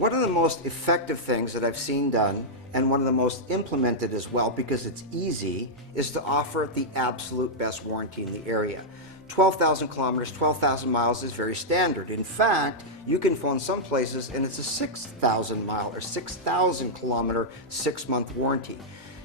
One of the most effective things that I've seen done, and one of the most implemented as well because it's easy, is to offer the absolute best warranty in the area. 12,000 kilometers, 12,000 miles is very standard. In fact, you can phone some places and it's a 6,000 mile or 6,000 kilometer 6-month warranty.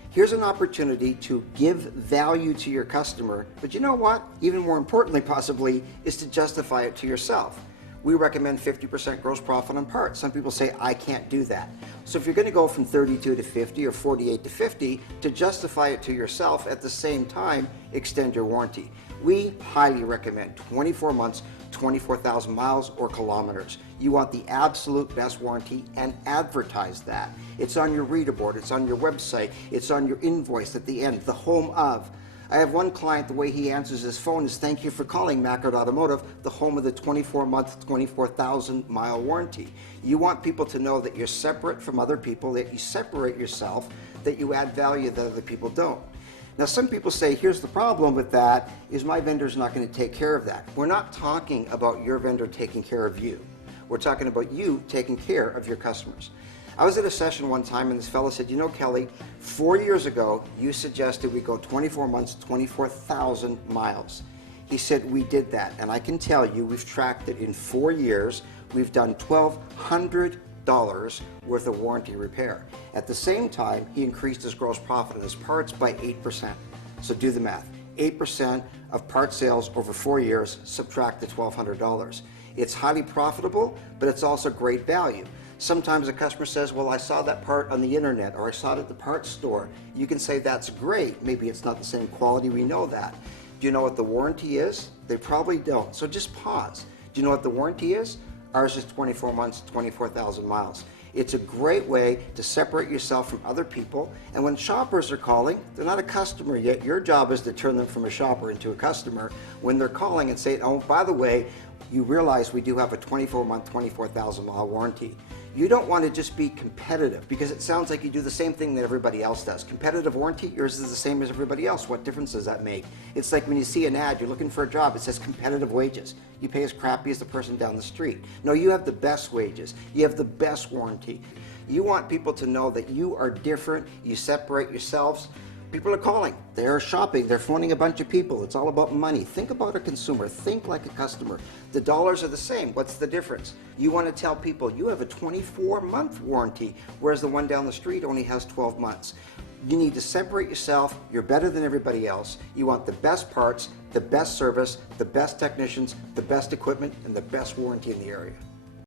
Here's an opportunity to give value to your customer, but you know what? Even more importantly possibly is to justify it to yourself. We recommend 50% gross profit on parts. Some people say, I can't do that. So if you're going to go from 32 to 50 or 48 to 50, to justify it to yourself, at the same time, extend your warranty. We highly recommend 24 months, 24,000 miles or kilometers. You want the absolute best warranty and advertise that. It's on your reader board, it's on your website, it's on your invoice at the end, the home of. I have one client, the way he answers his phone is, thank you for calling Mackard Automotive, the home of the 24-month, 24,000 mile warranty. You want people to know that you're separate from other people, that you separate yourself, that you add value that other people don't. Now some people say, here's the problem with that, is my vendor's not going to take care of that. We're not talking about your vendor taking care of you. We're talking about you taking care of your customers. I was at a session one time and this fellow said, you know, Kelly, 4 years ago you suggested we go 24 months, 24,000 miles. He said, we did that, and I can tell you we've tracked it in 4 years. We've done $1,200 worth of warranty repair. At the same time, he increased his gross profit on his parts by 8%. So do the math. 8% of part sales over 4 years, subtract the $1,200. It's highly profitable, but it's also great value. Sometimes a customer says, well, I saw that part on the internet, or I saw it at the parts store. You can say, that's great. Maybe it's not the same quality, we know that. Do you know what the warranty is? They probably don't, so just pause. Do you know what the warranty is? Ours is 24 months, 24,000 miles. It's a great way to separate yourself from other people, and when shoppers are calling, they're not a customer yet. Your job is to turn them from a shopper into a customer. When they're calling and say, oh, by the way, you realize we do have a 24-month, 24,000 mile warranty. You don't want to just be competitive, because it sounds like you do the same thing that everybody else does. Competitive warranty, yours is the same as everybody else. What difference does that make? It's like when you see an ad, you're looking for a job, it says competitive wages. You pay as crappy as the person down the street. No, you have the best wages. You have the best warranty. You want people to know that you are different, you separate yourselves. People are calling, they're shopping, they're phoning a bunch of people. It's all about money. Think about a consumer, think like a customer. The dollars are the same, what's the difference? You want to tell people you have a 24-month warranty, whereas the one down the street only has 12 months. You need to separate yourself, you're better than everybody else. You want the best parts, the best service, the best technicians, the best equipment, and the best warranty in the area.